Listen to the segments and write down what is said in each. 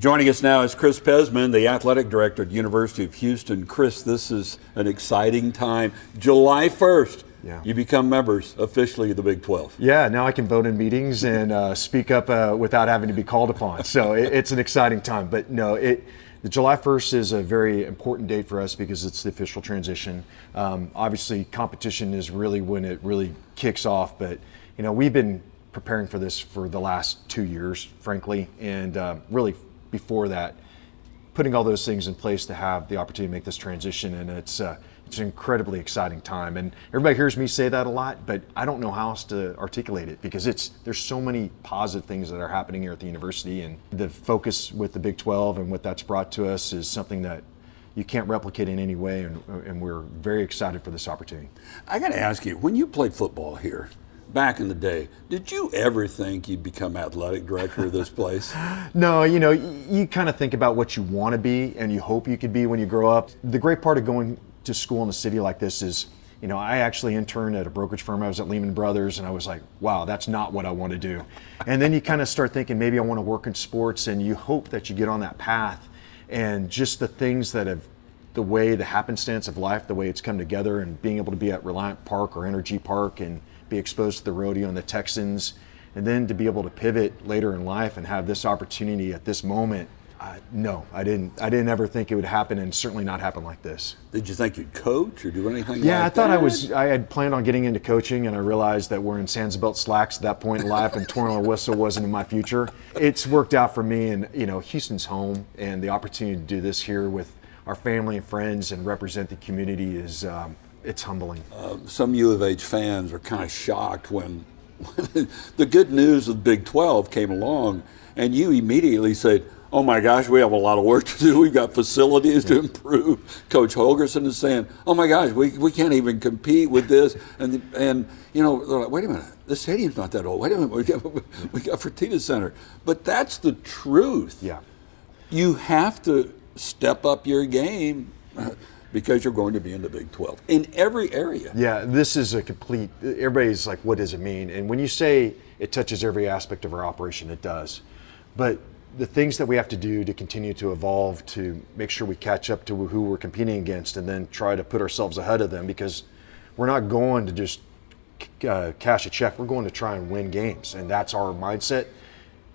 Joining us now is Chris Pezman, the athletic director at the University of Houston. Chris, this is an exciting time. July 1st, you become members officially of the Big 12. Yeah, now I can vote in meetings and speak up without having to be called upon. So it's an exciting time. But no, the July 1st is a very important date for us because it's the official transition. Obviously, competition is really when it really kicks off. But, you know, we've been preparing for this for the last 2 years, frankly, and really before that, putting all those things in place to have the opportunity to make this transition, and it's an incredibly exciting time. And everybody hears me say that a lot, but I don't know how else to articulate it because there's so many positive things that are happening here at the university, and the focus with the Big 12 and what that's brought to us is something that you can't replicate in any way, and we're very excited for this opportunity. I got to ask you, when you played football here, back in the day, did you ever think you'd become athletic director of this place? No, you know, you kind of think about what you want to be and you hope you could be when you grow up. The great part of going to school in a city like this is, you know, I actually interned at a brokerage firm. I was at Lehman Brothers, and I was like, wow, that's not what I want to do. And then you kind of start thinking, maybe I want to work in sports, and you hope that you get on that path. And just the things that have, the way, the happenstance of life, the way it's come together, and being able to be at Reliant Park or Energy Park and be exposed to the rodeo and the Texans, and then to be able to pivot later in life and have this opportunity at this moment. No, I didn't ever think it would happen, and certainly not happen like this. Did you think you'd coach or do anything like that? Yeah, I thought I had planned on getting into coaching, and I realized that wearing Sandsbelt slacks at that point in life and twirling a whistle wasn't in my future. It's worked out for me, and you know, Houston's home, and the opportunity to do this here with our family and friends and represent the community is it's humbling. Some U of H fans are kind of shocked when the good news of the Big 12 came along, and you immediately said, oh my gosh, we have a lot of work to do. We've got facilities to improve. Coach Holgerson is saying, oh my gosh, we can't even compete with this. And you know, they're like, wait a minute, the stadium's not that old. Wait a minute, we got Fertitta Center. But that's the truth. Yeah. You have to step up your game because you're going to be in the Big 12 in every area. Yeah, this is a complete, everybody's like, what does it mean? And when you say it touches every aspect of our operation, it does. But the things that we have to do to continue to evolve, to make sure we catch up to who we're competing against, and then try to put ourselves ahead of them, because we're not going to just cash a check. We're going to try and win games, and that's our mindset.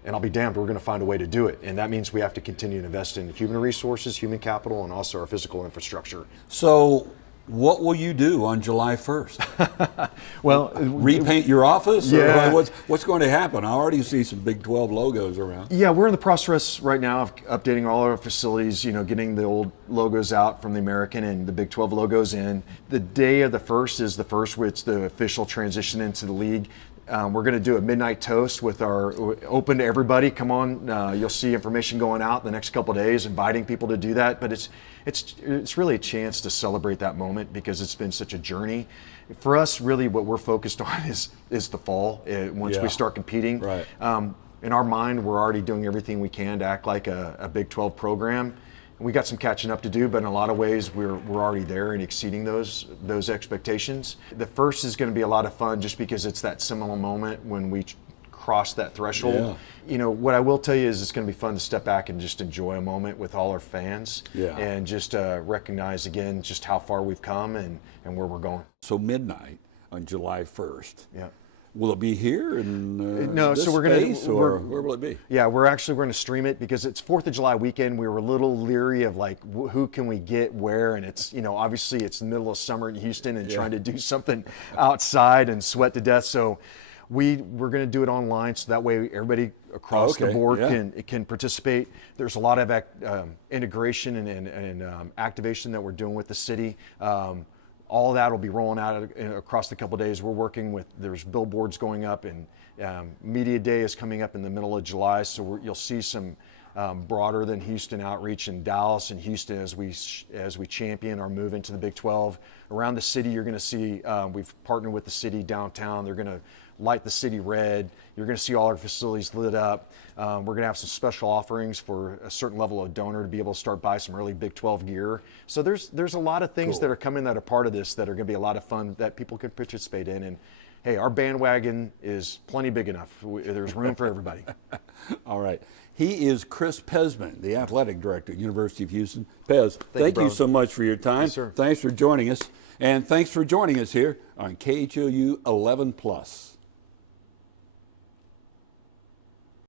And I'll be damned, we're going to find a way to do it. And that means we have to continue to invest in human resources, human capital, and also our physical infrastructure. So what will you do on July 1st? Well, repaint your office? Yeah. Or what's going to happen? I already see some Big 12 logos around. Yeah, we're in the process right now of updating all our facilities, you know, getting the old logos out from the American and the Big 12 logos in. The day of the 1st is the first, where it's the official transition into the league. We're going to do a midnight toast with our open to everybody. Come on, you'll see information going out the next couple of days, inviting people to do that. But it's really a chance to celebrate that moment because it's been such a journey. For us, really, what we're focused on is the fall. Once we start competing, right. In our mind, we're already doing everything we can to act like a Big 12 program. We got some catching up to do, but in a lot of ways, we're already there and exceeding those expectations. The first is going to be a lot of fun just because it's that seminal moment when we cross that threshold. Yeah. You know, what I will tell you is it's going to be fun to step back and just enjoy a moment with all our fans, and just recognize again just how far we've come and where we're going. So midnight on July 1st. Yeah. Will it be here in no, this so we're space, gonna, or where will it be? Yeah, we're going to stream it because it's 4th of July weekend. We were a little leery of like, who can we get where? And it's, you know, obviously it's the middle of summer in Houston and trying to do something outside and sweat to death. So we're going to do it online, so that way everybody across the board can participate. There's a lot of integration and activation that we're doing with the city. All of that will be rolling out across the couple of days. We're working with, there's billboards going up, and Media Day is coming up in the middle of July, so you'll see some broader than Houston outreach in Dallas and Houston as we champion our move into the Big 12. Around the city, you're going to see, we've partnered with the city downtown. They're going to light the city red. You're going to see all our facilities lit up. We're going to have some special offerings for a certain level of donor to be able to start buy some early Big 12 gear. So there's a lot of things that are coming that are part of this that are going to be a lot of fun that people can participate in. And hey, our bandwagon is plenty big enough. There's room for everybody. All right. He is Chris Pezman, the athletic director at University of Houston. Pez, thank you so much for your time. Yes, sir. Thanks for joining us. And thanks for joining us here on KHOU 11+.